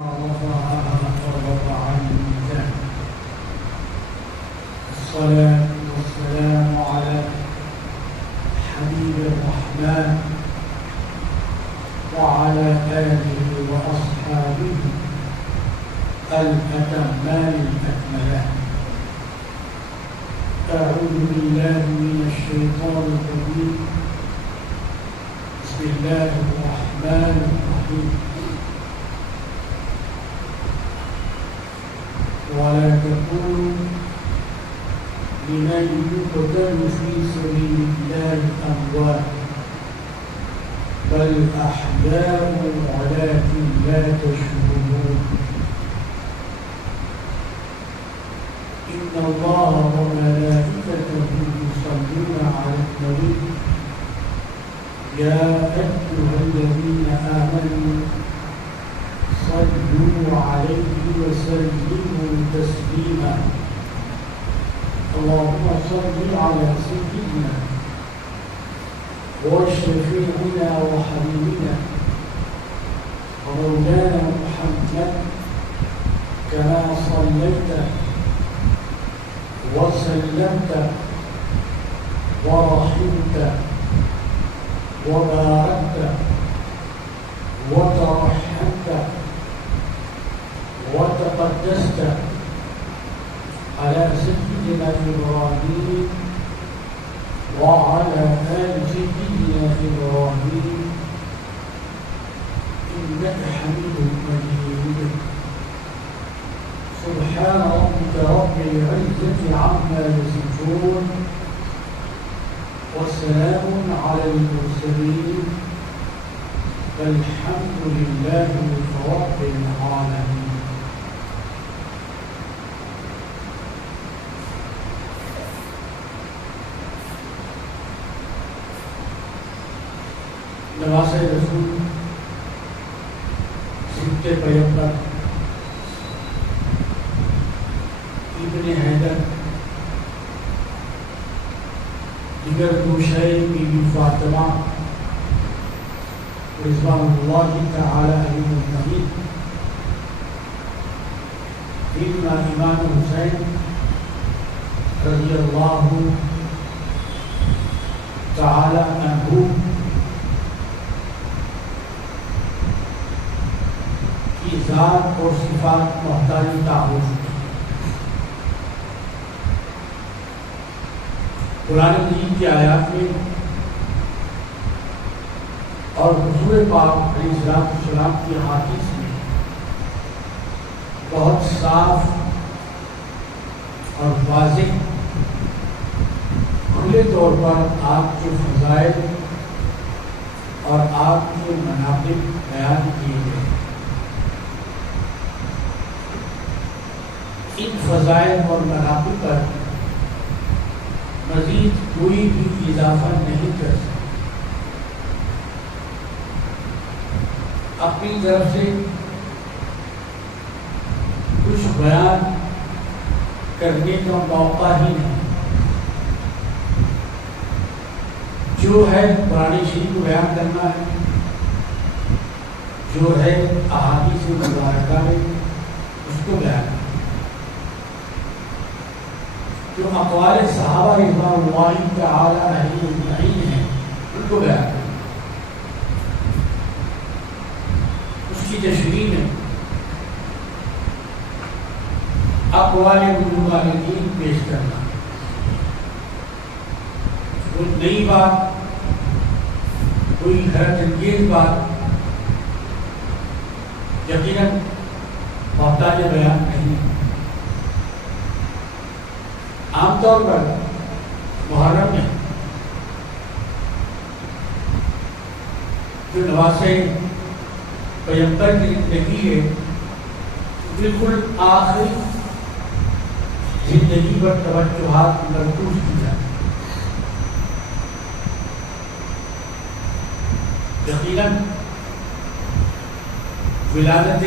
الصلاة والسلام على حبيب الرحمن وعلى آله وأصحابه الأتمان الأكملان. أعوذ بالله من الشيطان الرجيم. بسم الله الرحمن الرحيم. ولا تكونوا لمن يقتل في سبيل الله أموات بل أحياء ولكن لا تشعرون. إن الله وملائكته يصلون على النبي يا أيها الذين آمنوا صلوا عليه وسلموا تسليما. اللهم صل على سيدنا وشفيعنا وحبيبنا ومولانا محمد كما صليت وسلمت ورحمت وباركت وترحمت وتقدست على سيدنا إبراهيم وعلى آل سيدنا إبراهيم إنك حميد مجيد. سبحان ربك رب العزة عما يصفون وسلام على المرسلين والحمد لله رب العالمين. نواز رسول سبت پیغمبر ابن حیدر دیگر گوشۂ بی بی فاطمہ رضوان اللہ تعالی علیہ اجمعین، ابن امام حسین رضی اللہ تعالی عنہ کی ذات اور صفات محتاجی تعارف. قرآن مجید کی آیات میں اور حضور پاک علیہ السلام کی حدیث میں بہت صاف اور واضح کھلے طور پر آپ کے فضائل اور آپ کے مناقب بیان کیے گئے. ان فضائل اور مناقب پر مزید کوئی بھی اضافہ نہیں کر سکتا. اپنی طرف سے کچھ بیان کرنے کا موقع ہی نہیں. جو ہے قرآن شریف کو بیان کرنا ہے، جو ہے احادیث مبارکہ میں اس کو بیان کرنا، جو اقوال صحابہ رضوان اللہ تعالی علیہ اجمعین ہیں ان کو بیان کرنا. اس کی تشریح میں اقوال مبارکین پیش کرنا، کوئی نئی بات، کوئی حیرت انگیز بات یقیناً محتاج بیان نہیں. عام طور پر محرم میں جو نواسے پیغمبر کی زندگی ہے بالکل آخری زندگی پر توجہات مرکوز کی جاتی. یقیناً ولادت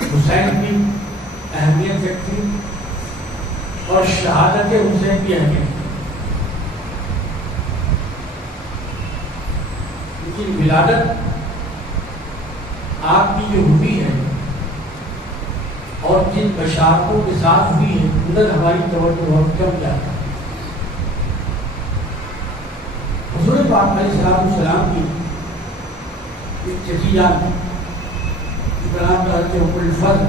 حسین کی اہمیت رکھتی اور شہادت حسین کی اہمیت. لیکن ولادت آپ کی جو ہوئی ہے اور جن بشارتوں کے ساتھ ہوئی ہے ادھر ہماری توجہ بہت کم جاتا ہے۔ حضور پاک علیہ السلام کی ایک چچی جان جس کا نام تھا حضرت ام الفضل،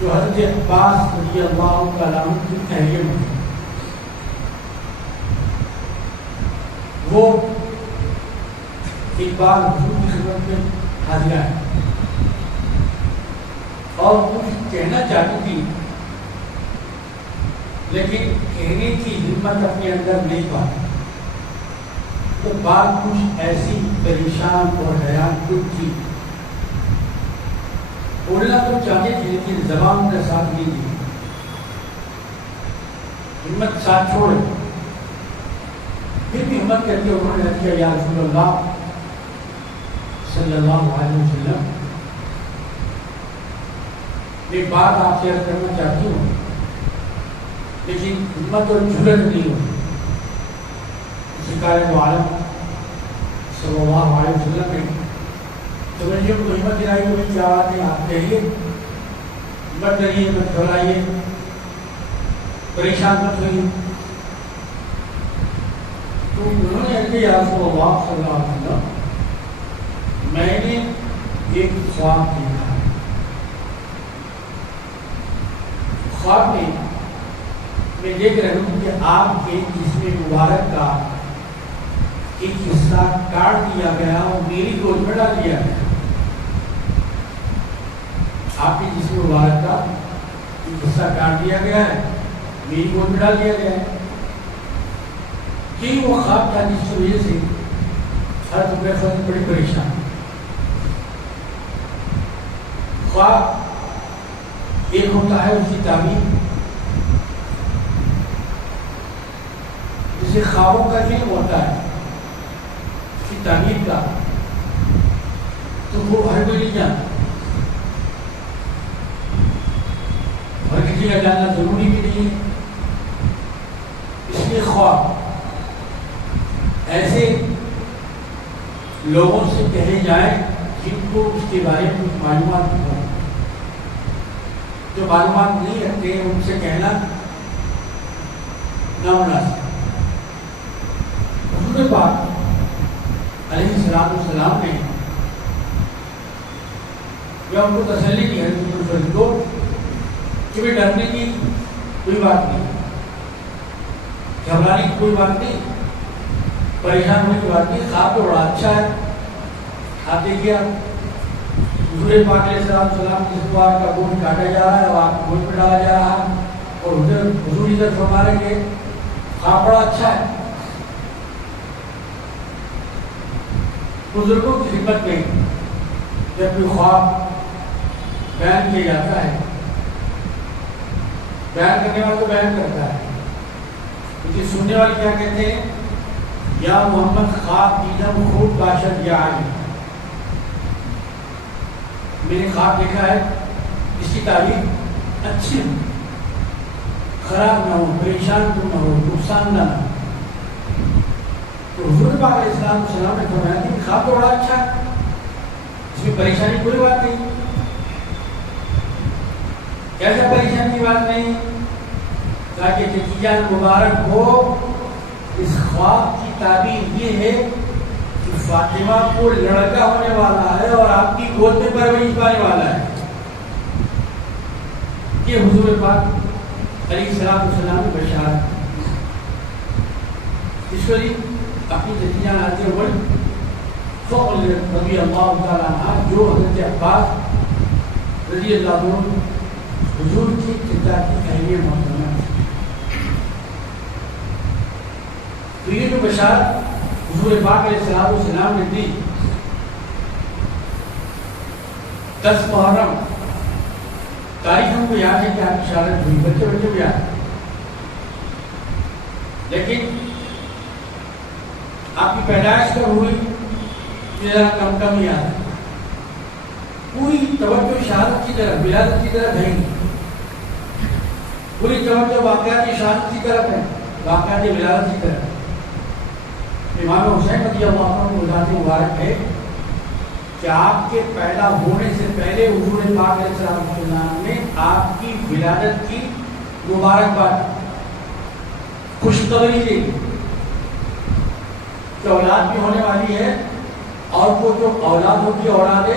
جو حضرت عباس رضی اللہ تعالیٰ عنہ کی اہلیہ میں تھی، وہ ایک بار حضور کی خدمت میں حاضر آئے اور کچھ کہنا چاہتی تھی، لیکن کہنے کی ہمت اپنے اندر نہیں پائی، تو بات کچھ ایسی پریشان اور حیران کچھ تھی، بولنا تو چاہتے تھے لیکن زبان کا ساتھ نہیں دی، ہمت ساتھ چھوڑے، پھر بھی ہمت کر کے انہوں نے کیا یا رسول اللہ صلی اللہ علیہ وسلم، ایک بات آپ سے عرض کرنا چاہتی ہوں لیکن ہمت اور جرأت نہیں ہوتی۔ سرکار دو عالم صلی اللہ علیہ وسلم نے توجہ کو ہمت دلائی ہوئی، کیا بات ہے آپ کہیے، مت ڈریے، مت گھبرائیے، پریشان مت ہوئیے۔ تو انہوں نے کہا یا رسول اللہ صلی اللہ علیہ وسلم، میں نے ایک خواب دیکھا ہے، خواب میں دیکھ رہا ہوں کہ آپ کے جسم مبارک کا ایک حصہ کاٹ دیا گیا اور میری گود میں ڈال دیا گیا۔ آپ کے جسم مبارک کا ایک حصہ کاٹ دیا گیا ہے، میری گود میں ڈال دیا گیا ہے۔ کہ وہ خواب تھا جس کی وجہ سے ہر دفعہ فرد بڑی پریشان۔ خواب ایک ہوتا ہے اس کی تعبیر، جسے خوابوں کا علم ہوتا ہے اس کی تعبیر کا، تو وہ ہر کوئی نہیں جانتا، ہر کسی کا جاننا ضروری بھی نہیں ہے۔ اس لیے خواب ایسے لوگوں سے کہے جائیں جن کو اس کے بارے میں کچھ معلومات ہو، جو معلومات نہیں رکھتے ان سے کہنا نامناسب۔ حضور پاک علیہ السلام نے جب ان کو تسلی کی حضرت کو کہ بھی ڈرنے کی کوئی بات نہیں، گھبرانے کی کوئی بات نہیں، پریشان ہونے کی بات نہیں، خواب تو بڑا اچھا ہے۔ آپ دیکھیے حضور پاک علیہ السلام جس بار کا گوشت کاٹا جا رہا ہے اور آپ کو گوشت میں ڈالا جا رہا ہے، اور حضور ادھر فرما رہے کہ خواب بڑا اچھا ہے۔ بزرگوں کی خدمت میں جب کوئی خواب بیان کیا جاتا ہے، بیان کرنے والا تو بیان کرتا ہے، لیکن سننے والے کیا کہتے ہیں؟ یا محمد خواب دیدم خوب باشد یا علی، میں نے خواب دیکھا ہے، اس کی تعبیر اچھی ہو، خراب نہ ہو، پریشان تو نہ ہو، نقصان نہ ہو۔ تو حضور پاک علیہ السلام نے فرمایا کہ خواب تو بڑا اچھا ہے، اس میں پریشانی کوئی بات نہیں۔ کیسا پریشانی کی بات نہیں؟ تاکہ چچیجہ مبارک ہو، اس خواب کی تعبیر یہ ہے کہ فاطمہ کو لڑکا ہونے والا ہے اور آپ کی گود میں پرورش پانے والا ہے۔ یہ حضور پاک علیہ السلام نے بشارت اس کو دی اپنی چچیجہ آتے ہوئے فضل رضی اللہ تعالیٰ عنہ، جو حضرت عباس رضی اللہ عنہ حضور کی چچا کی اہلیہ محترمہ تھی۔ تو یہ جو بشارت حضور پاک علیہ السلام نے دی 10 محرم تاریخ ہم کو یاد ہے کہ آپ کی شہادت ہوئی، بچے بھی یاد، لیکن آپ کی پیدائش کب ہوئی ذرا کم یاد ہے۔ پوری توجہ شہادت کی طرف، ولادت کی طرف ہے، پوری توجہ واقعات کی شہادت کی طرف ہے، واقعات ولادت کی طرف۔ امام حسین رضی اللہ عنہ ذات مبارک ہے، کہ آپ کے پیدا ہونے سے پہلے حضور پاک علیہ السلام نے آپ کی ولادت کی مبارکباد خوشخبری دی کہ اولاد بھی ہونے والی ہے، اور وہ جو اولاد ہوگی اولاد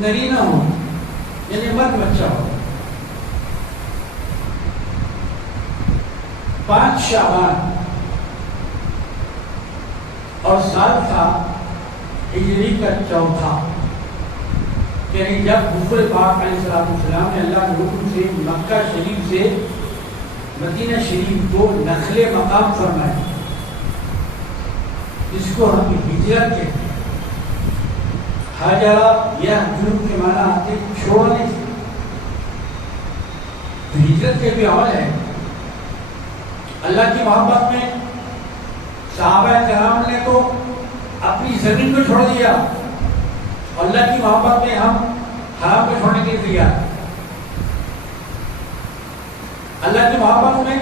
نرینہ ہو، یعنی مرد بچہ ہو۔ 5 شعبان اور سال تھا ہجری کا چوتھا، یعنی جب حضور پاک علیہ السلام نے اللہ کے حکم سے مکہ شریف سے مدینہ شریف کو نقل مقام فرمایا، جس کو ہم ہجرت کہتے ہیں۔ ہاجرہ یا ہجرت کے معنی آتے ہیں چھوڑنے سے، تو ہجرت کے بھی عمل ہے۔ اللہ کی محبت میں صحابہ کرام نے تو اپنی زمین کو چھوڑ دیا، اور اللہ کی محبت میں ہم حرام کو چھوڑنے کے لیے تیار۔ اللہ کی محبت میں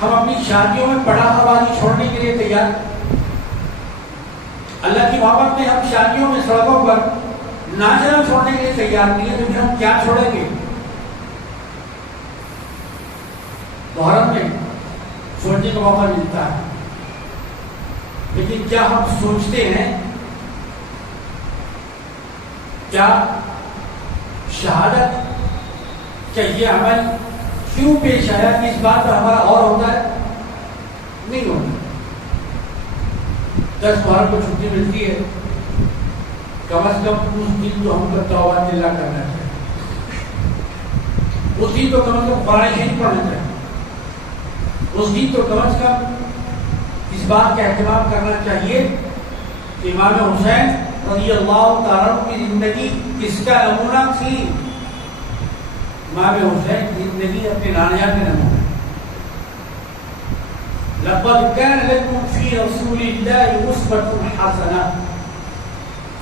ہم اپنی شادیوں میں پڑھا آبادی چھوڑنے کے لیے تیار۔ اللہ کی محبت میں ہم شادیوں میں سڑکوں پر ناچنا چھوڑنے کے لیے تیار نہیں ہے، تو پھر ہم کیا چھوڑیں گے؟ محرم میں سوچنے کا موقع ملتا ہے، لیکن کیا ہم سوچتے ہیں کیا شہادت کیا یہ عمل کیوں پیش آیا کہ اس بات پر ہمارا اور ہوتا ہے؟ نہیں ہوتا۔ 10 محرم کو چھٹی ملتی ہے، کم از کم اس دن تو ہم کو توبہ اللہ کرنا چاہیے، اس دن تو کم از کم قرآن شریف پڑھنا چاہیے، اس دن تو کم از کم اس بات کا اہتمام کرنا چاہیے کہ امام حسین رضی اللہ تعالیٰ کی زندگی کس کا نمونہ تھی؟ امام حسین کی زندگی اپنے نانا جان کا نمونہ۔ لقد كان لكم في رسول الله أسوة حسنة،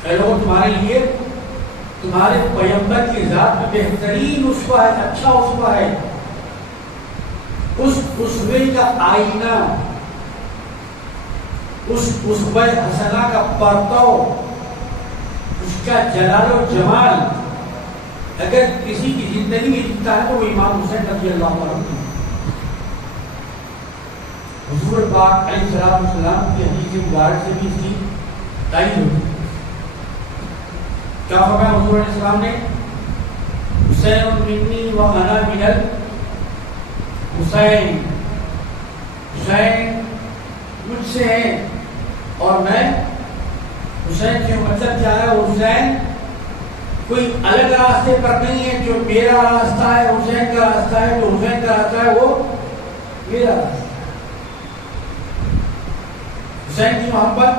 اے لوگ تمہارے لیے تمہارے پیغمبر کی ذات میں بہترین اسوہ ہے، اچھا اسوہ ہے۔ اس اسوے کا آئینہ، اس اسوہ حسنہ کا پرتو، اس کا جلال و جمال اگر کسی کی زندگی میں دکھتا ہے تو وہ امام حسین رضی اللہ عنہ۔ حضور پاک علیہ السلام کی حدیث مبارک سے بھی اس کی تائید ہوتی ہے۔ کیا فرمایا حضور علیہ السلام نے؟ حسین منی و انا من الحسین، حسین مجھ سے ہے اور میں حسین سے۔ مطلب کیا ہے؟ حسین کوئی الگ راستے پر نہیں ہے، جو میرا راستہ ہے حسین کا راستہ ہے، جو حسین کا راستہ ہے وہ میرا راستہ ہے۔ حسین کی محبت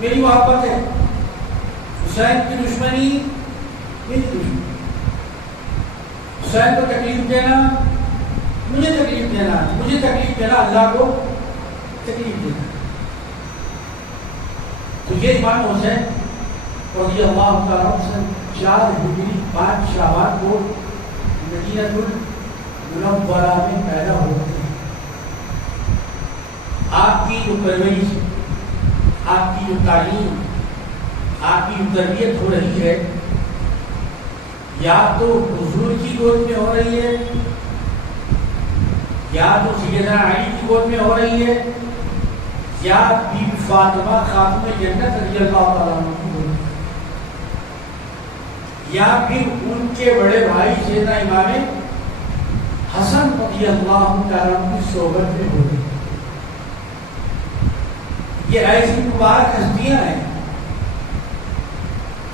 میری محبت ہے، حسین کی دشمنی میری دشمنی، حسین کو تکلیف دینا مجھے تکلیف دینا، مجھے تکلیف دینا اللہ کو تکلیف دینا۔ تو یہ امام حسین رضی اللہ تعالیٰ عنہ 4 ہجری 5 شعبان کو مدینہ المنورہ میں پیدا ہوتے ہیں۔ آپ کی جو پرورش، آپ کی جو تعلیم، آپ کی جو تربیت ہو رہی ہے، یا تو حضور کی گود میں ہو رہی ہے، یا تو سیدنا علی کی گود میں ہو رہی ہے، یا بی بی فاطمہ خاتون جنت رضی اللہ تعالیٰ عنہ کی گود میں، یا پھر ان کے بڑے بھائی سیدنا امام حسن رضی اللہ تعالیٰ عنہ کی صحبت میں ہو رہی ہے۔ یہ ایسی مبارک ہستیاں ہیں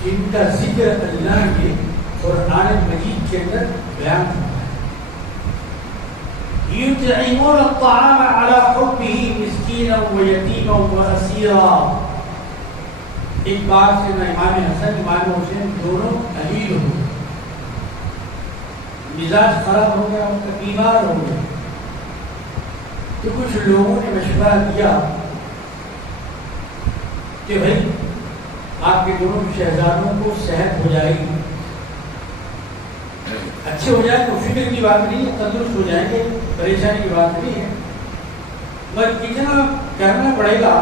جن کا ذکر اللہ کے قرآن مجید کے اندر بیان ہوتا ہے۔ یطعمون الطعام علی حبہ مسکینا ویتیما واسیرا۔ ایک بار سے نہ امام حسن امام حسین دونوں علیل ہو گئے، مزاج خراب ہو گیا، ان کا بیمار ہو گیا، تو کچھ لوگوں نے مشورہ دیا کہ بھائی آپ کے دونوں شہزادوں کو صحت ہو جائے گی، اچھے ہو جائے تو فکر کی بات نہیں ہے، تندرست ہو جائیں گے، پریشانی کی بات نہیں ہے، مگر اتنا کرنا پڑے گا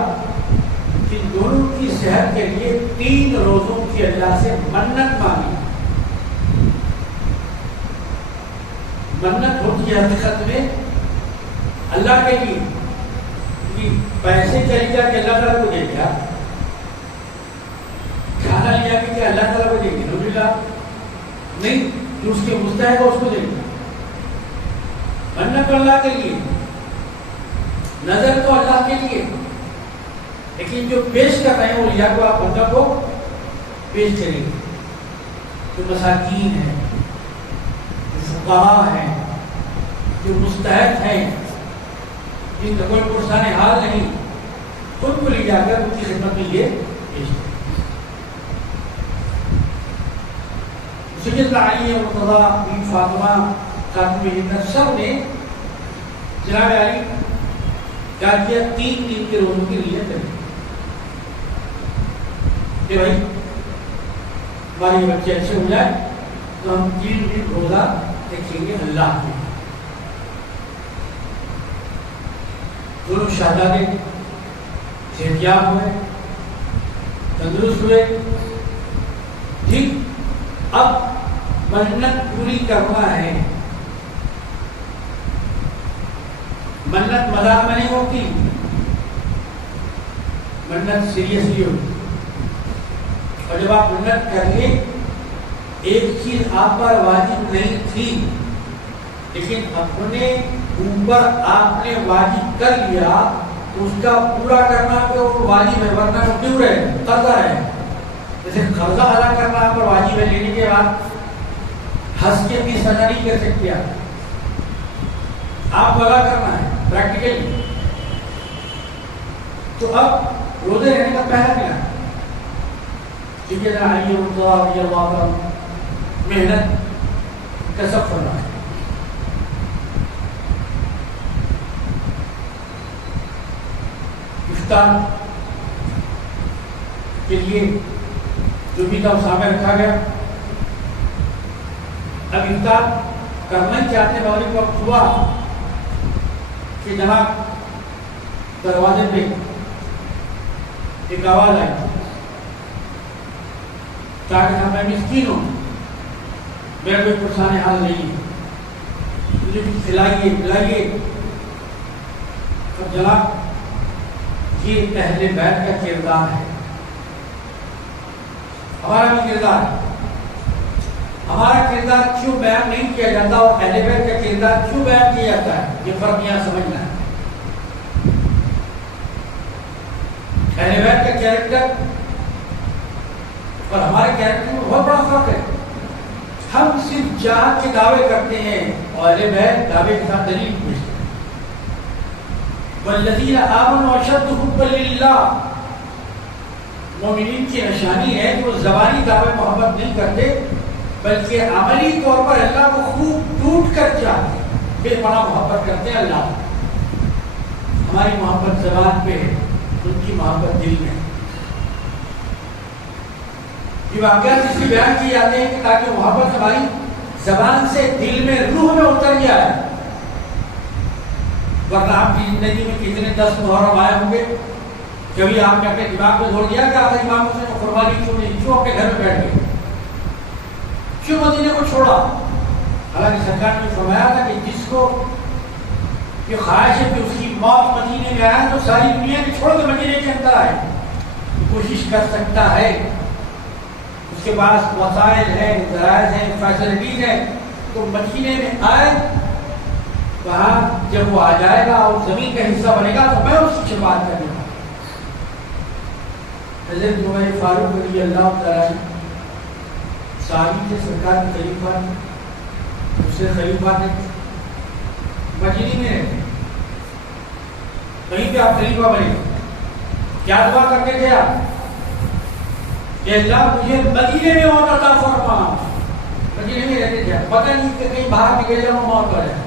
کہ دونوں کی کی صحت کے لیے 3 روزوں کی اللہ سے منت مانگی. منت ہوتی ہے حقیقت میں اللہ کے لیے کہ پیسے چلی جا کے اللہ تعالیٰ کو دے دیا, کھانا لیا کہ کیا اللہ تعالیٰ کو دے دیا, نوز باللہ نہیں, جو اس کے مستحق ہے اس کو دے دیا. منت اللہ کے لیے, نظر تو اللہ کے لیے, لیکن جو پیش کر رہے ہیں وہ یا تو آپ بندہ کو پیش کریں گے. جو مساکین ہیں, جو فقراء ہیں, جو مستحق ہیں, جن کا کوئی پرسان حال نہیں, خود کو لے جا کر ان کی خدمت میں یہ پیش کریں. سیدنا علی مرتضیٰ بن فاطمہ خاتون ہند سب نے جناب علی کیا کیا, 3 دن کے روزوں کی نیت کری کہ بھائی ہمارے بچے اچھے ہو جائے تو ہم 3 دن روزہ رکھیں گے اللہ کے. دونوں شہزادے صحتیاب ہوئے, تندرست ہوئے. ٹھیک, اب منت پوری کرنا ہے. منت مذاق میں نہیں ہوتی, منت سیریسلی ہوتی. اور جب آپ منت کر لیں, ایک چیز آپ پر واجب نہیں تھی لیکن اپنے اوپر آپ نے واجب کر لیا, تو اس کا پورا کرنا تو واجب ہے, ورنہ تو کیوں رہے, قرضہ ہے. جیسے قرضہ ادا کرنا آپ پر واجب ہے, لینے کے بعد ہنس کے بھی سزا نہیں کر سکتے آپ کو ادا کرنا ہے پریکٹیکلی. تو اب روزے رہنے کا پہلا کیا ہے, سیدنا علی رضی اللہ عنہ محنت کا سب فرما ہے. افطار کے لیے جو بھی تھا وہ سامنے رکھا گیا. اب افطار کرنا ہی چاہتے ہیں, مغرب وقت ہوا کہ جناب دروازے پہ ایک آواز آئی کہ میں مسکین ہوں, میرا کوئی پرسان حال نہیں ہے, مجھے کچھ کھلائیے پلائیے. اب جناب یہ اہل بیت کا کردار ہے, ہمارا بھی کردار ہے. ہمارا کردار کیوں بیان نہیں کیا جاتا اور اہل بیت کا کردار کیوں بیان کیا جاتا ہے, یہ فرق یہاں سمجھنا ہے. اہل بیت کا کیریکٹر اور ہمارے کیریکٹر میں بہت بڑا فرق ہے. ہم صرف جہاد کے دعوے کرتے ہیں اور اہل بیت دعوے کے ساتھ دلیل پیش کرتے ہیں. والذین آمنوا اشد حبا للہ, مومنین کی نشانی ہے کہ وہ زبانی دعوے محبت نہیں کرتے بلکہ عملی طور پر اللہ کو خوب ٹوٹ کر چاہتے ہیں, بے پناہ محبت کرتے ہیں اللہ. ہماری محبت زبان پہ ہے, ان کی محبت دل میں ہے. یہ واقعات اس لیے بیان کیے جاتے ہیں کہ تاکہ محبت ہماری زبان سے دل میں, روح میں اتر جائے. ورنہ آپ کی زندگی میں کتنے 10 محرم آئے ہوں گے, کبھی آپ نے اپنے دماغ میں چھوڑ دیا کہ آپ امام حسین کو قربانی کیوں نہیں, کیوں اپنے گھر میں بیٹھ گئے, کیوں مدینے کو چھوڑا. حالانکہ سرکار نے فرمایا تھا کہ جس کو یہ خواہش ہے کہ اس کی موت مدینے میں آئے تو ساری دنیا کو چھوڑ کے مدینے کے اندر آئے, کوشش کر سکتا ہے. اس کے پاس وسائل ہیں, ذرائع ہیں, فیسلٹیز ہیں, تو مدینے میں آئے. وہاں جب وہ آ جائے گا اور زمین کا حصہ بنے گا تو میں اس کی شفاعت کرنے گا. حضرت عمر فاروق رضی اللہ تعالیٰ صحابی تھے, سرکار کے خلیفہ تھے, دوسرے خلیفہ تھے, مدینے میں رہتے, کہیں پہ آپ خلیفہ بنے. کیا دعا کرتے تھے آپ کہ اللہ مجھے مدینے میں موت عطا فرما. مدینے میں رہتے تھے, پتہ نہیں کہ کہیں باہر نکل جاؤ موت ہو جائے.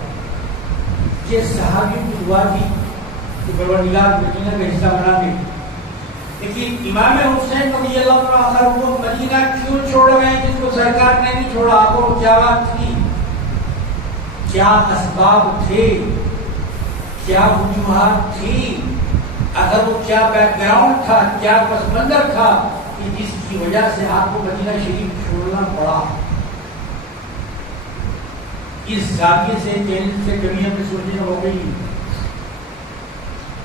یہ صحابی کی دعا تھی کہ پروردگار مدینہ کا حصہ بنا دے. لیکن امام حسین رضی اللہ عنہ کو مدینہ کیوں چھوڑ گئے جس کو سرکار نے نہیں چھوڑا؟ آپ کو کیا بات تھی, کیا اسباب تھے, کیا وجوہات تھی اگر وہ کیا بیک گراؤنڈ تھا، کیا پس منظر تھا کہ جس کی وجہ سے آپ کو مدینہ شریف چھوڑنا پڑا. اس زاویے سے چیلنج سے کبھی ہمیں سوچنے ہو گئی،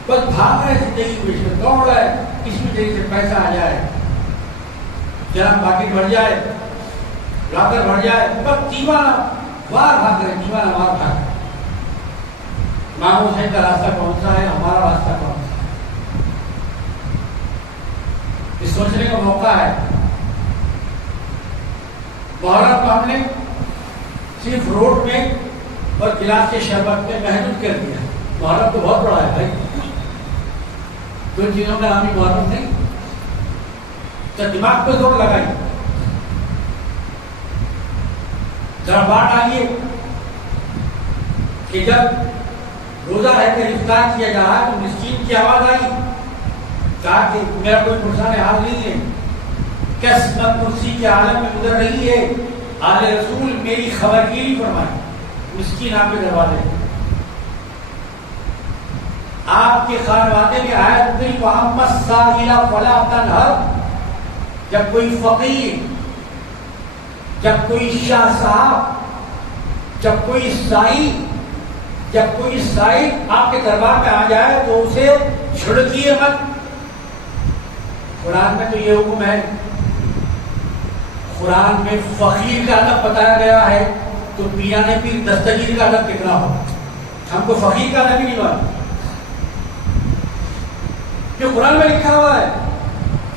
بس بھاگ رہے زندگی کو، دوڑ رہا ہے کسی بھی طریقے سے پیسہ آ جائے، جناب باقی بڑھ جائے، لاکر بڑھ جائے، بس دیوانہ وار بھاگ رہے، دیوانہ وار بھاگ رہے. امام حسین کا راستہ کون سا ہے، ہمارا راستہ کون سا ہے، اس سوچنے کا موقع ہے. محرم کو ہم نے صرف روڈ میں اور گلاس کے شربت میں محدود کر دیا. محرم تو بہت بڑا ہے بھائی، دو چیزوں کا نام ہی محرم نہیں. تو دماغ پہ زور لگائی، ذرا بات آئیے کہ جب روزہ رہ کر افطار کیا جا رہا تو مسکین کی آواز آئی، کہا کہ میرا کوئی پرسان حال نہیں ہے، قسمت کرسی کے عالم میں گزر رہی ہے، آل رسول میری خبرگیری فرمائے. مسکین آپ کے دروازے، آپ کے خانوادے میں آیت اتری وَأَمَّا السَّائِلَ فَلَا تَنْهَرْ. جب کوئی فقیر، جب کوئی شاہ صاحب، جب کوئی سائی، جب کوئی سائی آپ کے دربار میں آ جائے تو اسے چھڑکیے مت. قرآن میں تو یہ حکم ہے، قرآن میں فقیر کا ادب بتایا گیا ہے، تو پیرانے پیر دستگیر کا ادب کتنا ہو. ہم کو فقیر کا ادب ہی نہیں معلوم جو قرآن میں لکھا ہوا ہے.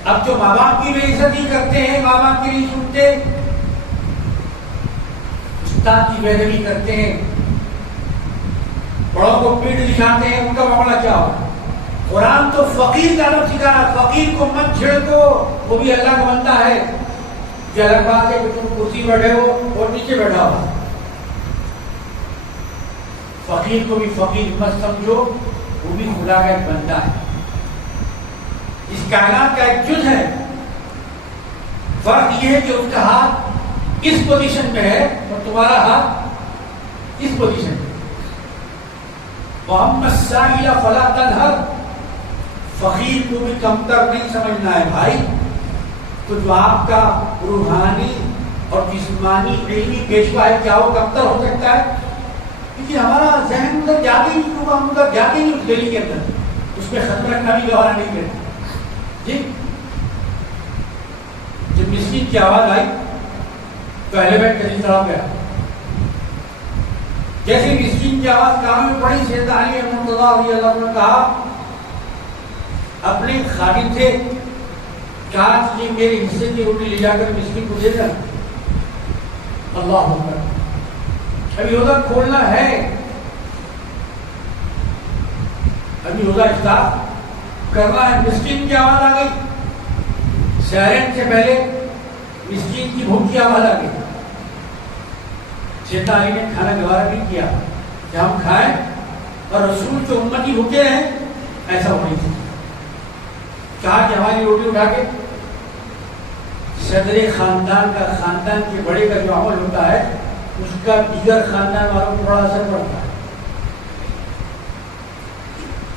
اب جو ماں باپ کی بے عزتی کرتے ہیں، ماں باپ کی نہیں سنتے، استاد کی بے ادبی کرتے ہیں، بڑوں کو پیٹ دکھاتے ہیں، ان کا معاملہ کیا ہوگا. قرآن تو فقیر کا ادب سکھا رہا. فقیر کو مت چھڑکو، وہ بھی اللہ کا بندہ ہے. جو الگ بات ہے کہ تم کرسی بیٹھے ہو اور نیچے بیٹھا ہو، فقیر کو بھی فقیر مت سمجھو، وہ بھی خدا کا ایک بندہ ہے، اس کائنات کا ایک جز ہے. فرق یہ ہے کہ اس کا ہاتھ اس پوزیشن میں ہے اور تمہارا ہاتھ اس پوزیشن میں. وَأَمَّا السَّائِلَ فَلَا تَنْهَرْ. فقیر کو بھی کمتر نہیں سمجھنا ہے بھائی. تو جو آپ کا روحانی اور جسمانی علمی پیشوا ہے، کیا وہ کمتر ہو سکتا ہے؟ کیونکہ ہمارا ذہن ادھر جاتے ہی نہیں ہوگا، ہم ادھر جاتے ہی نہیں اس دلی کے اندر، اس پہ ختم رکھنا بھی گوارا نہیں کرتے. جی جب مسکین کی آواز آئی تو اہل بیت کا دل تڑپ گیا. جیسے مسکین کی آواز کانوں میں پڑی، سیدنا علی مرتضیٰ رضی اللہ عنہ نے کہا، اپنے خادم سے کہا کہ یہ میرے حصے کی روٹی لے جا کر مسکین کو دے دیں. اللہ اکبر. ابھی روزہ کھولنا ہے، ابھی روزہ افطار کرنا ہے. مسکین کی آواز آ گئی، سحرین سے پہلے مسکین کی بھوک کی آواز آ گئی. سیدنا علی نے کھانا گوارا نہیں کیا کہ ہم کھائیں اور رسول جو امتی بھوکے ہیں، ایسا ہو نہیں تھا. کہا کہ ہماری روٹی اٹھا کے صدر خاندان کا، خاندان کے بڑے کا جو عمل ہوتا ہے اس کا دیگر خاندان والوں کو بڑا اثر پڑتا ہے.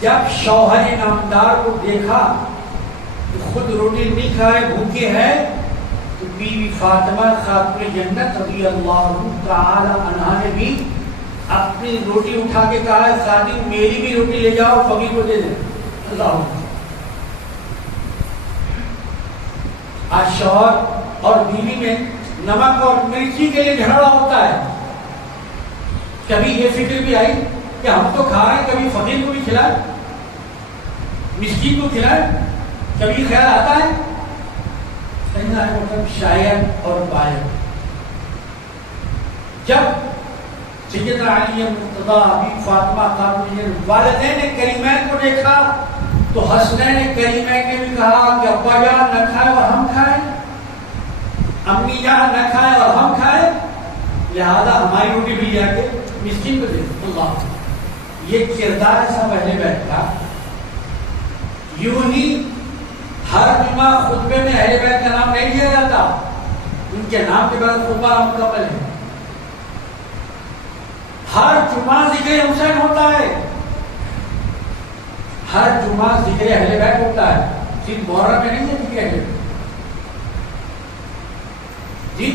جب شوہر نامدار کو دیکھا کہ خود روٹی نہیں کھائے بھوکے ہیں، تو بیوی فاطمہ خاتون جنت رضی اللہ تعالی عنہا نے بھی اپنی روٹی اٹھا کے کہا، خادم میری بھی روٹی لے جاؤ، فقیر کو دے دیں. اللہ. آج شوہر اور بیوی میں نمک اور مرچی کے لیے جھگڑا ہوتا ہے. کبھی یہ فکر بھی آئی کہ ہم تو کھا رہے ہیں، کبھی فقیر کو بھی کھلائے، مسکین کو کھلائے. کبھی خیال آتا ہے؟ مطلب شاید اور باید. جب سیدنا علی مرتضیٰ بی فاطمہ خاتون نے والدین کریمین کو دیکھا تو حسنین کریمین نے بھی کہا کہ ابا جان نہ کھائے اور ہم کھائیں، امی جان نہ کھائیں اور ہم کھائیں، لہذا ہماری روٹی بھی جا کے مسکین کو دے. اللہ. یہ کردار ایسا پہلے بیت تھا. یوں ہی ہر جمعہ خطبے میں اہل بیت کا نام نہیں لیا جاتا، ان کے نام کے بعد خطبہ مکمل ہے. ہر جمعہ ذکر حسین ہوتا ہے. ہر جمعہ ذکر اہل بیت ہوتا ہے، صرف محرم میں نہیں ہے ذکر اہل بیت جی،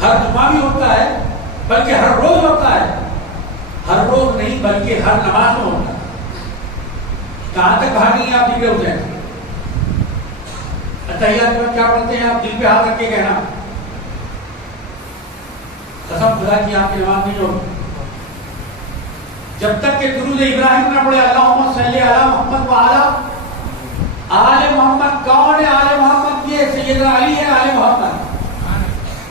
ہر جمعہ بھی ہوتا ہے، بلکہ ہر روز ہوتا ہے، ہر روز نہیں بلکہ ہر نماز میں ہوتا ہے۔ کہاں تک بھاگیں گے آپ ذکر ہو جائیں؟ اتحیات میں کیا پڑھتے ہیں آپ؟ دل پہ ہاتھ رکھ کے کہنا قسم خدا کی آپ کی نماز نہیں ہوگی جب تک کہ درود ابراہیم نہ پڑھے اللہم صلی علی محمد وعلی آل محمد۔ کون ہے آل محمد؟ یہ سیدنا علی ہے آل محمد،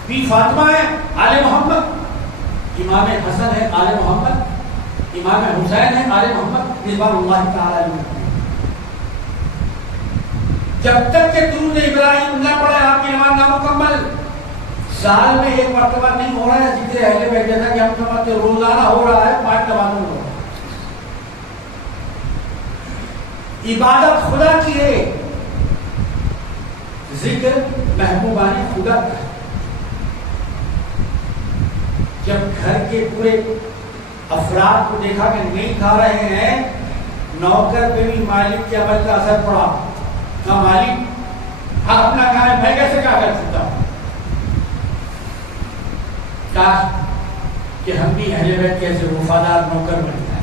بی فاطمہ ہے آل محمد، امام حسن ہے آل محمد، امام حسین ہے آل محمد رضوان اللہ تعالی علیہ۔ جب تک کہ درود ابراہیم نہ پڑھے آپ کی نماز نامکمل۔ سال میں ایک مرتبہ نہیں ہو رہا ہے ذکر اہل بیت، جیسا کہ ہم سمجھتے روزانہ ہو رہا ہے، 5 نمازوں میں ہو رہا ہے۔ عبادت خدا کی ہے، ذکر محبوبان خدا کا ہے۔ جب گھر کے پورے افراد کو دیکھا کہ نہیں کھا رہے ہیں، نوکر پہ بھی مالک کے عمل کا اثر پڑا۔ کہا مالک آپ اپنا کھائیں، میں کیسے کیا کر سکتا ہوں؟ کاش کہ ہم بھی اہل بیت کے ایسے وفادار نوکر بن جائیں۔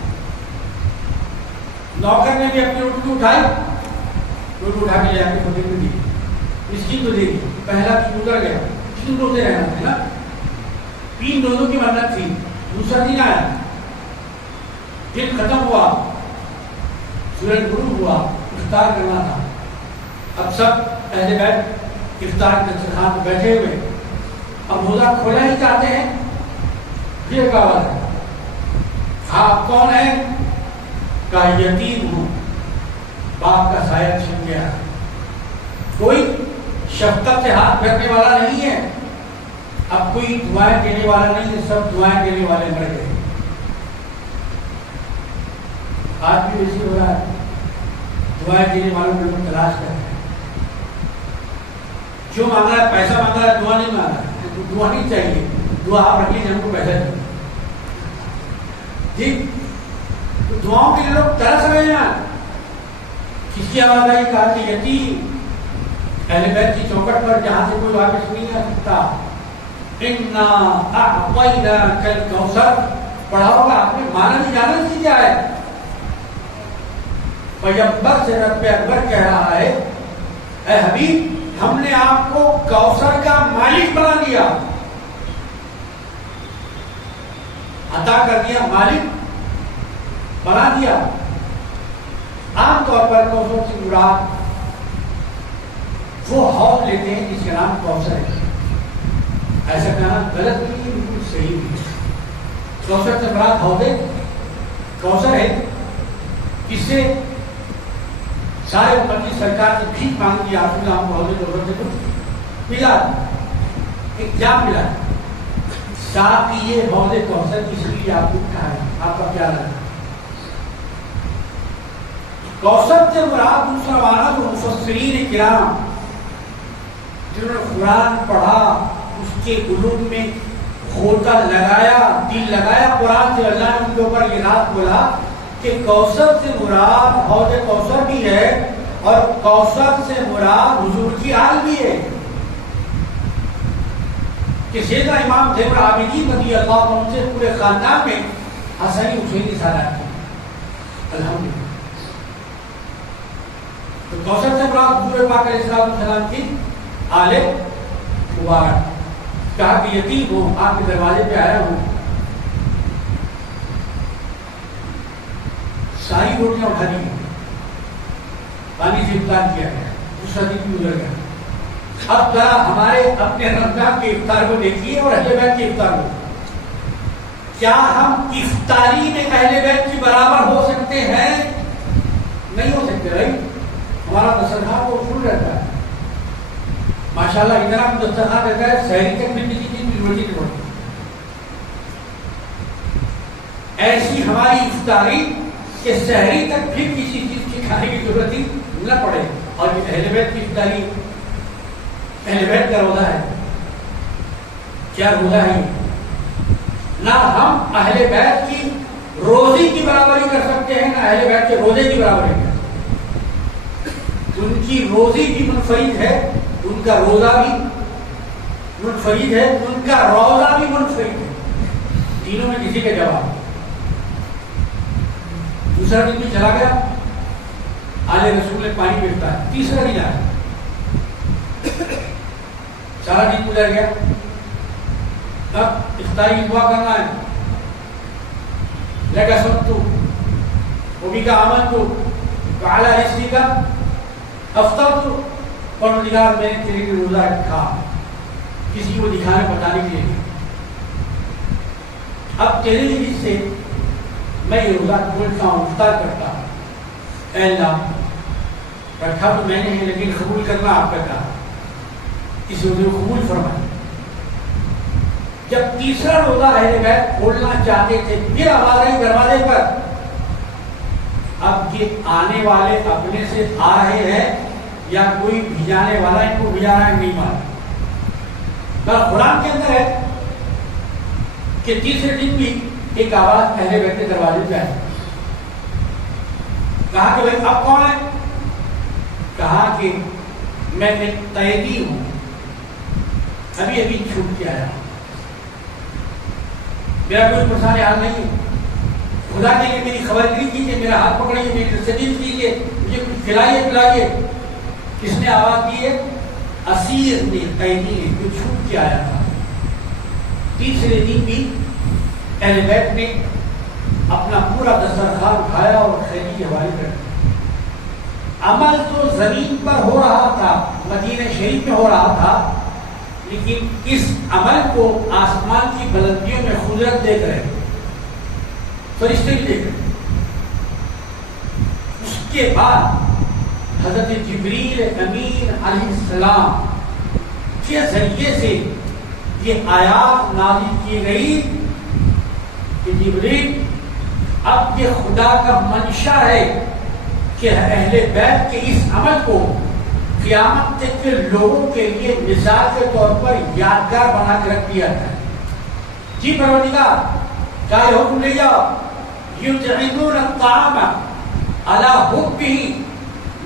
نوکر نے بھی اپنی روٹی اٹھائی، روٹی اٹھا کے لے آ کے فقیر کو دی، مسکین کو دے دی، پہلا دن گزر گیا، 3 روزے رہنا تھے نا، 3 روزوں کی منت تھی، دوسرا دن آیا، دن ختم ہوا، سورج غروب ہوا، افطار کرنا تھا۔ اب سب اہل بیت افطار کے دسترخوان پہ بیٹھے ہوئے، اب روزہ کھولا ہی چاہتے ہیں، یہ کہا ہے آپ کون ہیں؟ کہا یتیم ہوں، باپ کا سایہ چھن گیا، کوئی شفقت سے ہاتھ پھیرنے والا نہیں ہے، اب کوئی دعائیں دینے والا نہیں ہے، سب دعائیں دینے والے مر گئے۔ آج بھی ویسے ہو رہا ہے، دعائیں دینے والوں کو لوگ تلاش کر رہے ہیں۔ جو مانگ رہا ہے پیسہ مانگ رہا ہے، دعا نہیں مانگ رہا ہے، دعا نہیں چاہیے، دعا آپ رکھ لیجیے، ہم کو پیسہ دیں جی۔ تو دعاؤں کے لیے لوگ ترس رہے ہیں۔ کس کی آواز آئی؟ کہا کہ یتیم اہل بیت کی چوکٹ پر جہاں سے کوئی واپس نہیں آ سکتا، اِنَّا أَعْطَيْنَاكَ الْكَوْثَرَ پڑھا ہوگا آپ نے، مانا نہیں جانا نہیں کیا ہے؟ پیغمبر سے رب اکبر کہہ رہا ہے اے حبیب ہم نے آپ کو کوثر کا مالک بنا دیا، عطا کر دیا، مالک بنا دیا۔ عام طور پر کوثر سے مراد وہ حوض لیتے ہیں جس کا نام کوثر ہے، ایسا کہنا غلط نہیں ہے، بالکل صحیح نہیں ہے۔ کوثر سے مراد حوض کوثر ہے، اس سے سارے امتی سرکار سے بھیک مانگی، آپ نے ہم حوض کوثر سے کچھ ملا، ایک جام ملا، صاحب کی یہ حوض کوثر اس لیے آپ کو کہا ہے، آپ کا کیا لگا؟ کوثر سے مراد دوسرا معنی جو مفسرین کرام جنہوں نے قرآن پڑھا، اس کے علوم میں غوطہ لگایا، دل لگایا قرآن سے، اللہ نے ان کے اوپر یہ رات بولا کہ کوثر سے مراد حوض کوثر بھی ہے اور کوثر سے مراد حضور کی آل بھی ہے، کہ سیدنا امام زین العابدین رضی اللہ عنہ سے پورے خاندان میں حسنی حسینی سالات کی الحمدللہ۔ تو کوثر سے مراد حضور پاک علیہ السلام کی آل مبارک۔ کہا کہ یتیم ہوں، آپ کے دروازے پہ آیا ہوں، ساری روٹیاں اٹھا دی، پانی سے افطار کیا گیا، دوسرا دن بھی گزر گیا۔ اب ذرا ہمارے اپنے رمضان کے افطار کو دیکھیے اور اہل بیت کے افطار کو، کیا ہم افطاری میں اہل بیت کی برابر ہو سکتے ہیں؟ نہیں ہو سکتے بھائی، ہمارا دسترخوان تو فل رہتا ہے، ماشاءاللہ اتنا دسترخوان رہتا ہے، سحری تک بھی کسی چیز کی ضرورت نہیں پڑتی۔ ایسی ہماری افطاری کہ سحری تک پھر کسی چیز کی کھانے کی ضرورت ہی نہ پڑے، اور یہ اہل بیت کی افطاری، اہل بیت کا روزہ ہے، کیا روزہ ہے؟ نہ ہم اہل بیت کی روزی کی برابری کر سکتے ہیں نہ اہل بیت کے روزے کی برابری کر سکتے ہیں۔ ان کی روزی بھی منفرد ہے، ان کا روزہ بھی منفرد ہے، ان کا روزہ بھی منفرد ہے، تینوں میں کسی کا جواب۔ دوسرا دن بھی چلا گیا، آل رسول نے پانی پھینکتا ہے، تیسرا دن آیا، سارا دن گزر گیا، اب افطاری کی دعا کرنا ہے، لگا سب تو وہ بھی کا عمل تو اعلیٰ رزقی کا افطر تو پروردگار میں نے تیرے لیے روزہ رکھا، کسی کو دکھانے بتانے کے لیے، اب تیرے لیے سے میں یہ روزہ کھولتا ہوں، افطار کرتا ہوں، اے اللہ رکھا تو میں نے ہے لیکن قبول کرنا آپ کا کام، اس روزے کو قبول فرمائے۔ جب تیسرا روزہ اہل بیت کھولنا چاہتے تھے، پھر ہمارے دروازے پر اب یہ آنے والے اپنے سے آ رہے ہیں یا کوئی بھیجانے والا ان کو بھیجا رہا ہے، نہیں معلوم۔ قرآن کے اندر ہے کہ تیسرے دن بھی ایک آواز اہل بیت کے دروازے پہ آئی، کہا کہ بھائی اب کون ہے؟ کہا کہ میں ایک قیدی ہوں، ابھی ابھی چھوٹ کے آیا، میرا کوئی پریشان حال نہیں ہے، خدا کے لیے میری خبر گیری کیجیے، میرا ہاتھ پکڑیے، میری تسلیت کیجیے، مجھے کچھ کھلائیے پلائیے۔ کس نے آواز دی ہے؟ اسیر نے، قیدی نے، جو چھوٹ کے آیا تھا۔ تیسرے دن بھی اہل بیت نے اپنا پورا دسترخوان اٹھایا اور قیدی کے حوالے کر دیا۔ عمل تو زمین پر ہو رہا تھا، مدینہ شریف میں ہو رہا تھا، لیکن اس عمل کو آسمان کی بلندیوں میں قدرت دیکھ رہے، فرشتے بھی دیکھ رہے۔ اس کے بعد حضرت جبریل امین علیہ السلام کے ذریعے سے یہ آیات نازل کی گئی کہ جبریل اب یہ خدا کا منشا ہے کہ اہل بیت کے اس عمل کو قیامت تک کے لوگوں کے لیے مثال کے طور پر یادگار بنا کے رکھ دیا جائے۔ جی پروردگار کیا یہ حکم لے جاؤ، یطعمون الطعام علی حبہ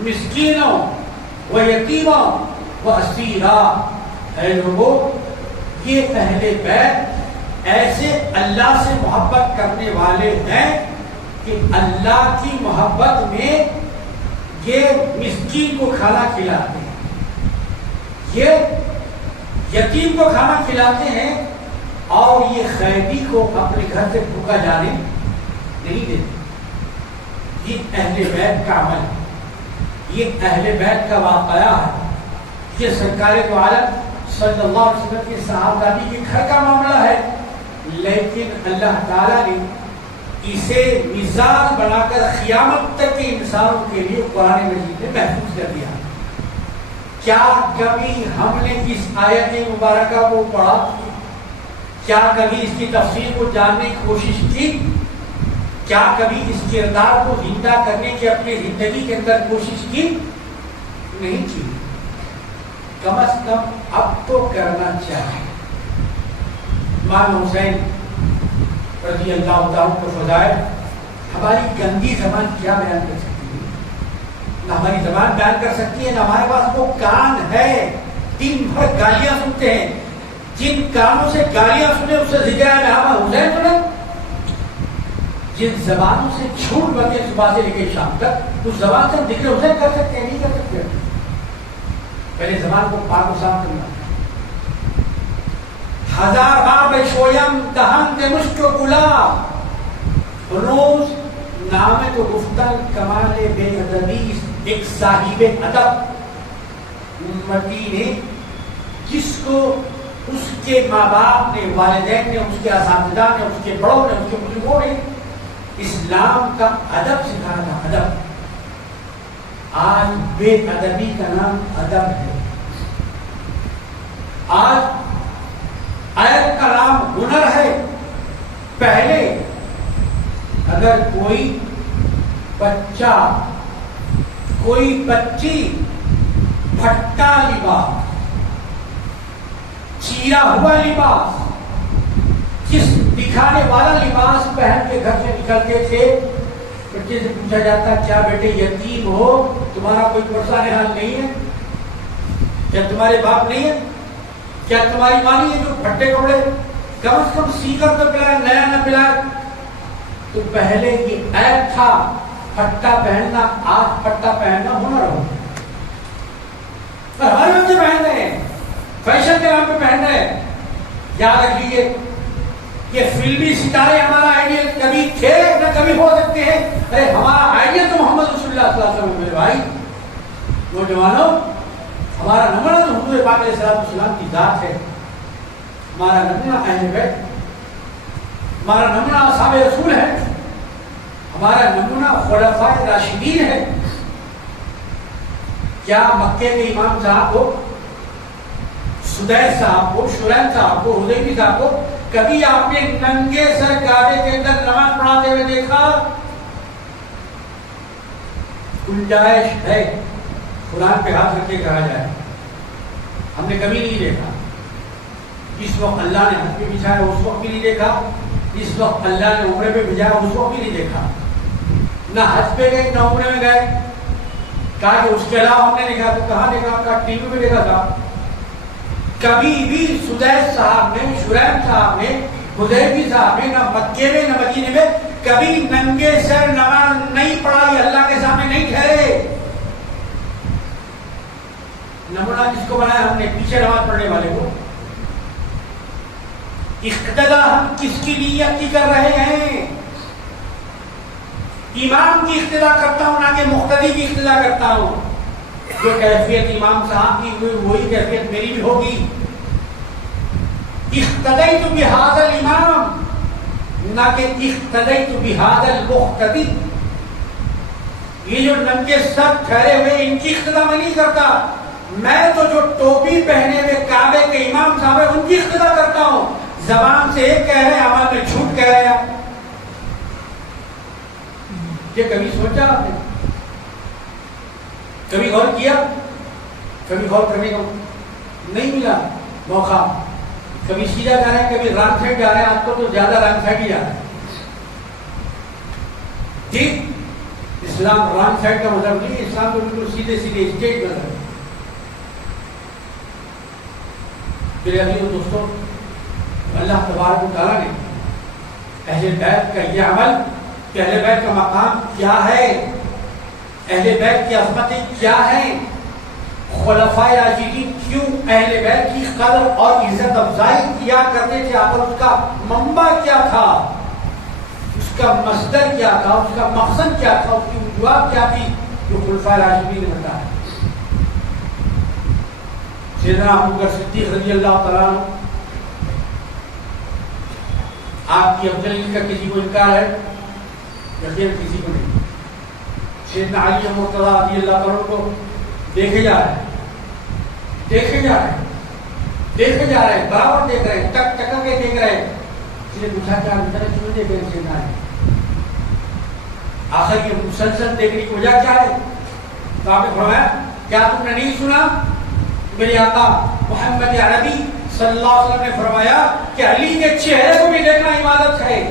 مسکینا و یتیما و اسیرا۔ اے لوگوں، یہ اہل بیت ایسے اللہ سے محبت کرنے والے ہیں کہ اللہ کی محبت میں یہ مسکین کو کھانا کھلاتے ہیں، یہ یتیم کو کھانا کھلاتے ہیں، اور یہ قیدی کو اپنے گھر سے بھوکا جانے نہیں دیتے۔ یہ اہل بیت کا عمل ہے، یہ اہل بیت کا واقعہ ہے، یہ سرکار دو عالم صلی اللہ علیہ وسلم کے صحابہ کے گھر کا معاملہ ہے، لیکن اللہ تعالیٰ نے اسے مثال بنا کر قیامت تک کے انسانوں کے لیے قرآن مجید میں محفوظ کر دیا۔ کیا کبھی ہم نے اس آیت مبارکہ کو پڑھا؟ کیا کبھی اس کی تفسیر کو جاننے کی کوشش کی؟ کیا کبھی اس کردار کو زندہ کرنے کی اپنی زندگی کے اندر کوشش کی؟ نہیں کی۔ کم از کم اب تو کرنا چاہیے۔ امام حسین رضی اللہ تعالیٰ کو فضائل، ہماری گندی زبان کیا بیان کر سکتی ہے؟ نہ ہماری زبان بیان کر سکتی ہے، نہ ہمارے پاس وہ کان ہے، دن بھر گالیاں سنتے ہیں، جن کانوں سے گالیاں سنے اس سے ذکر ہے امام حسین سنے، جن زبانوں سے جھوٹ بکے صبح سے لے کے شام تک، اس زبان سے ہم ذکر حسین کر سکتے ہیں؟ نہیں کر سکتے۔ پہلے زبان کو پاک و صاف کرنا، ہزار بار بشویم دہن دے مشک و گلاب، روز نام تو گفتن کمال بے ادبی، ایک صاحب ادب امتی نے جس کو اس کے ماں باپ نے، والدین نے، اس کے اساتذہ نے، اس کے بڑوں نے، اس کے بزرگوں نے اسلام کا ادب سکھایا تھا، ادب۔ آج بے ادبی کا نام ادب ہے، آج آیت کا نام ہنر ہے۔ پہلے اگر کوئی بچہ، کوئی بچی پھٹا لباس، چیرا ہوا لباس جس دکھانے والا لباس پہن کے گھر سے نکلتے تھے. بچے سے پوچھا جاتا کیا بیٹے یتیم ہو, تمہارا کوئی پرسان حال نہیں ہے, کیا تمہارے باپ نہیں ہے, کیا تمہاری ماں نہیں ہے جو پھٹے کپڑے کم از کم سی کر تو پلائے, نیا نہ پلائے. تو پہلے یہ عیب تھا پھٹا پہننا, آج پھٹا پہننا ہنر ہو. ہر بچے پہن رہے ہیں, فیشن کے نام پہ پہن رہے ہیں. یاد رکھ لیجیے یہ فلمی ستارے ہمارا آئیڈیل کبھی تھے نہ کبھی ہو سکتے ہیں. ارے ہمارا آئیڈیل تو محمد رسول اللہ صلی اللہ علیہ وسلم. میرے بھائی نوجوانوں, ہمارا نمونہ تو حضور پاک علیہ السلام کی ذات ہے. ہمارا نمونہ اہل بیت, ہمارا نمونہ اصحاب رسول ہے, ہمارا نمونہ خلفائے راشدین ہے. کیا مکے کے امام صاحب کو, سدیس صاحب کو, شرین صاحب کو, حذیفی صاحب کو کبھی آپ نے ننگے سر کعبے کے اندر نماز پڑھاتے ہوئے دیکھا؟ گنجائش ہے قرآن پہ ہاتھ رکھ کے کہا جائے, ہم نے کبھی نہیں دیکھا. جس وقت اللہ نے ہاتھ پہ بچھایا اس وقت بھی نہیں دیکھا, جس وقت اللہ نے عمرے پہ بھیجایا اس وقت بھی نہیں دیکھا. نہ حج پہ گئے نہ عمرے میں گئے. کہا کہ اس کے علاوہ ہم نے دیکھا, تو کہاں دیکھا؟ کہا ٹی وی میں دیکھا تھا. کبھی بھی سدیس صاحب نے, شریم صاحب نے, حذیفی صاحب نے نہ مکے میں نہ مدینے میں کبھی ننگے سر نماز نہیں پڑھائی, اللہ کے سامنے نہیں ٹھہرے. نمونہ جس کو بنایا ہم نے, پیچھے نماز پڑھنے والے کو. اقتدا ہم کس کی نیت کی کر رہے ہیں؟ امام کی اقتدا کرتا ہوں نہ کہ مقتدی کی اقتدا کرتا ہوں. جو کیفیت امام صاحب کی ہوئی وہی کیفیت میری بھی ہوگی. اقتدیت بہذا الامام نہ کہ اقتدیت بہذا المقتدی. یہ جو ننگے سر ٹھہرے ہوئے ان کی اقتدا میں نہیں کرتا, میں تو جو ٹوپی پہنے ہوئے کعبے کے امام صاحب ہیں ان کی اقتدا کرتا ہوں. زبان سے ایک کہہ رہے ہیں, عمل میں جھوٹ کہہ رہے ہیں. یہ کبھی سوچا آپ نے؟ کبھی غور کیا؟ کبھی غور کرنے کو نہیں ملا موقع. کبھی سیدھا جا رہے ہیں, کبھی رانگ سائڈ جا رہے ہیں. آپ کو تو زیادہ رانگ سائڈ ہی جا رہا ہے. ٹھیک, اسلام رانگ سائڈ کا مطلب نہیں, اسلام تو بالکل سیدھے سیدھے اسٹیٹ مطلب ہے. میرے عزیزو دوستو, اللہ تبارک و تعالیٰ نے اہل بیت کا یہ عمل, کہ اہل بیت کا مقام کیا ہے, اہل بیت کی عظمتیں کیا ہیں, خلفائے راشدین کیوں اہل بیت کی قدر اور عزت افزائی کیا کرتے تھے, اور اس کا منبع کیا تھا, اس کا مصدر کیا تھا, اس کا مقصد کیا تھا, اس کی وجوہات کیا تھی, جو خلفائے راشدین نے بتایا. سیدنا ابوبکر صدیق رضی اللہ تعالیٰ عنہ, آپ کی افضلیت کا کسی کو انکار ہے؟ یقین کسی کو نہیں. سیدنا علی مرتضیٰ رضی اللہ تعالیٰ کو دیکھے جا رہے ہیں, دیکھے جا رہے ہیں, دیکھے جا رہے ہیں, برابر دیکھ رہے ہیں, ٹک ٹکر کے دیکھ رہے ہیں. اس نے پوچھا کیا مطلب کیوں دیکھ رہے ہیں سیدنا علی؟ آخر یہ مسلسل دیکھنے کی وجہ کیا ہے؟ تو آپ نے فرمایا کیا تم نے نہیں سنا میرے آقا محمد عربی صلی اللہ علیہ وسلم نے فرمایا کہ علی کے چہرے کو بھی دیکھنا عبادت ہے.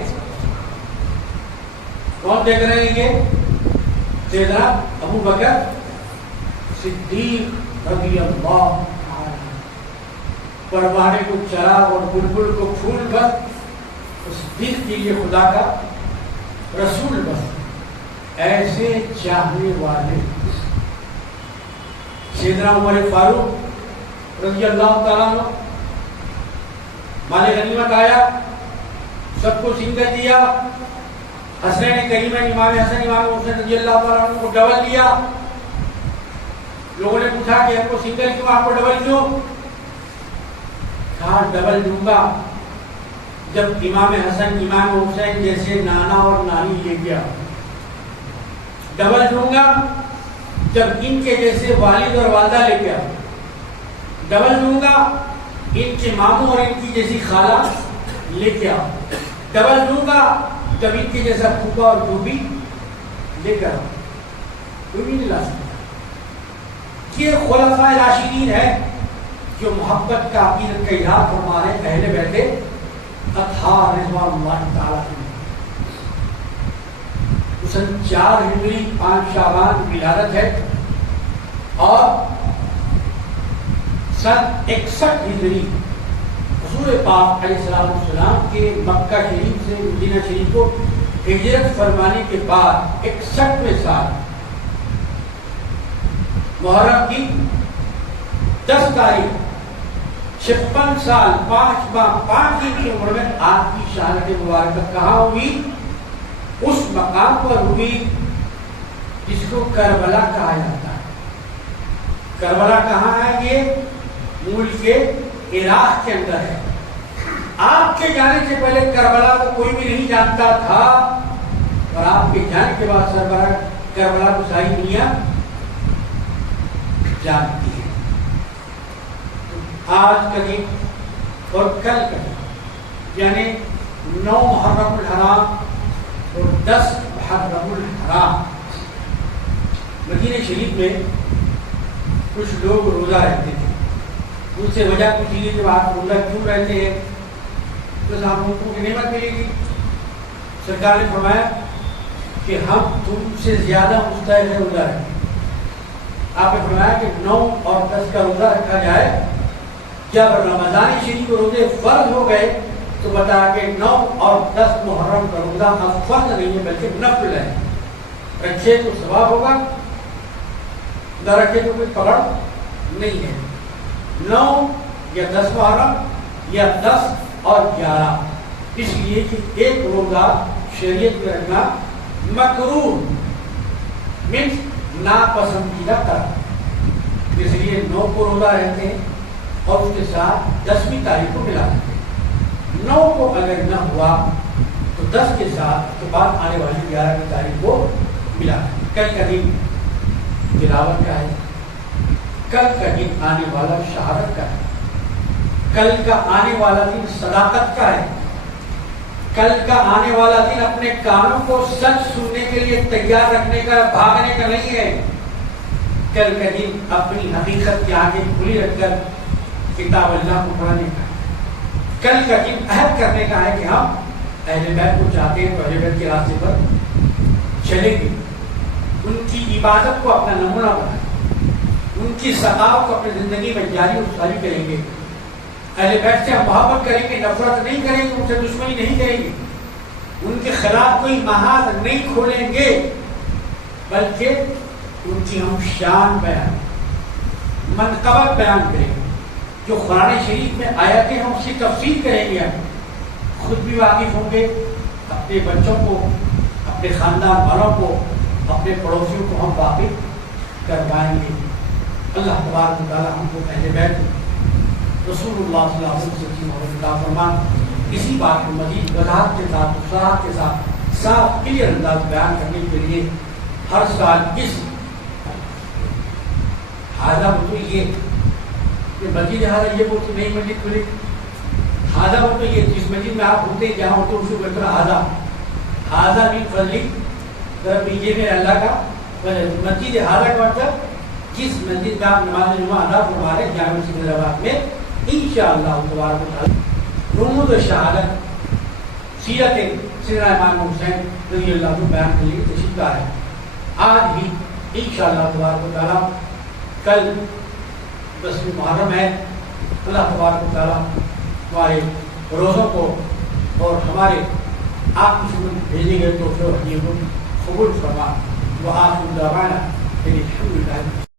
کون دیکھ رہے ہیں یہ؟ سیدنا ابوبکر صدیق رضی اللہ عنہ. پروانے کو چراغ اور بلبل کو پھول بس, صدیق کیجیے خدا کا رسول بس. ایسے چاہنے والے سیدنا عمر فاروق رضی اللہ تعالیٰ عنہ, مال غنیمت آیا, سب کو سنگت دیا, حسنین کریمین امام حسن امام حسین رضی اللہ تعالیٰ عنہ کو ڈبل دیا. لوگوں نے پوچھا کہ ہم کو سنگل کیوں, آپ کو ڈبل کیوں؟ کہا ڈبل دوں گا جب امام حسن امام حسین جیسے نانا اور نانی لے گیا, ڈبل دوں گا جب ان کے جیسے والد اور والدہ لے گیا, ڈبل دوں گا ان کے ماموں اور ان کی جیسی خالہ لے کے آؤ, ڈبل دوں گا جب ان کے جیسا پھوپھا اور پھوپھی لے کر آؤ. کوئی بھی نہیں لا سکتا. یہ خلفائے راشدین ہے جو محبت کا عقیدت کا اظہار فرما رہے ہیں اہل بیت اطہا رضوان اللہ تعالیٰ عنہ 4 ہجری 5 شعبان ولادت ہے اور سن 61 ہجری حضور پاک علیہ السلام کے مکہ شریف سے مدینہ شریف کو ہجرت فرمانے کے بعد 61ویں سال محرم کی 10 تاریخ 56 سال 5 ماہ 5 دن کی عمر میں آپ کی شہادت مبارکہ کہاں ہوئی؟ اس مقام پر ہوئی جس کو کربلا کہا جاتا ہے۔ کربلا کہاں ہے؟ یہ ملک عراق کے اندر ہے۔ آپ کے جانے سے پہلے کربلا کو کوئی بھی نہیں جانتا تھا اور آپ کے جانے کے بعد کربلا کو ساری دنیا جانتی ہے۔ آج کا دن اور کل کا دن یعنی 9 محرم الحرام اور 10 محرم الحرام مدینہ شریف میں کچھ لوگ روزہ رہتے تھے۔ ان سے وجہ پوچھی گئی کہ آپ روزہ کیوں رہتے ہیں؟ تو صاحب حکم کی نعمت ملے گی۔ سرکار نے فرمایا کہ ہم تم سے زیادہ مستحق ہے روزہ رکھیں۔ آپ نے فرمایا کہ 9 اور 10 کا روزہ رکھا جائے۔ جب رمضان شریف کے روزے فرض ہو گئے تو بتایا کہ 9 اور 10 محرم کا روزہ اب فرض نہیں ہے بلکہ نفل ہے۔ رکھے تو ثواب ہوگا، نہ رکھے تو کوئی پکڑ نہیں ہے۔ 9 یا 10 محرم یا 10 اور 11 اس لیے کہ ایک روزہ شریعت میں رکھنا مکروہ مینس ناپسندیدہ کر، اس لیے 9 کو روزہ رہتے ہیں اور اس کے ساتھ 10ویں تاریخ کو ملا دیتے ہیں۔ 9 کو اگر نہ ہوا تو 10 کے ساتھ کے بعد آنے والی 11ویں تاریخ کو ملا دیتے ہیں۔ کل کا دن تلاوت کا ہے، کل کا دن آنے والا شہادت کا ہے، کل کا آنے والا دن صداقت کا ہے، کل کا آنے والا دن اپنے کانوں کو سچ سننے کے لیے تیار رکھنے کا، بھاگنے کا نہیں ہے۔ کل کا دن اپنی حقیقت کی آنکھیں کھلی رکھ کر کتاب اللہ کو پڑھنے کا ہے۔ کل کا دن عہد کرنے کا ہے کہ ہم اہل بیت کو چاہتے ہیں تو اہل بیت کے راستے پر چلیں گے، ان کی عبادت کو اپنا نمونہ بنائیں، ان کی سقاوت کو اپنی زندگی میں جاری و ساری کریں گے۔ اہل بیت سے ہم محبت کریں گے، نفرت نہیں کریں گے، ان سے دشمنی نہیں کریں گے، ان کے خلاف کوئی محاذ نہیں کھولیں گے، بلکہ ان کی ہم شان بیان منقبت بیان کریں گے۔ جو قرآن شریف میں آیتیں ہیں اس کی تفسیر کریں گے، ہم خود بھی واقف ہوں گے، اپنے بچوں کو، اپنے خاندان والوں کو، اپنے پڑوسیوں کو ہم واقف کروائیں گے۔ اللہ تبارک و تعالیٰ ہم کو اہل بیت رسول اللہ صلی اللہ علیہ وسلم کی محبت عطا فرمائے۔ اسی بات کو مزید وضاحت کے ساتھ، وضاحت کے ساتھ صاف کلیئر انداز بیان کرنے کے لیے ہر سال اس حاضہ تو یہ کہ مسجد حاضہ یہ بولتے نئی مسجد کھلی، حاضہ تو یہ جس مسجد میں آپ ہوتے جہاں ہوتے اس کو کہتے ہیں حاضہ، حاضہ بھی فضلی بیجے میں اللہ کا مسجد حاضہ کا مطلب جس مسجد میں آپ نماز جمعہ ادا فرما رہے جامع مسجد حیدرآباد میں انشاءاللہ تبارک و تعالی رموز شہادت سیرت سیدنا امام حسین رضی اللہ عنہ بیان کے لیے تشریف لا ہے۔ آج بھی انشاءاللہ تبارک و تعالی کل 10 محرم ہے۔ اللہ تبارک و تعالی ہمارے روزوں کو اور ہمارے آپ کی بھیجے گئے تو ہدیوں کو قبول فرما۔ وآخر دعوانا الحمد للہ۔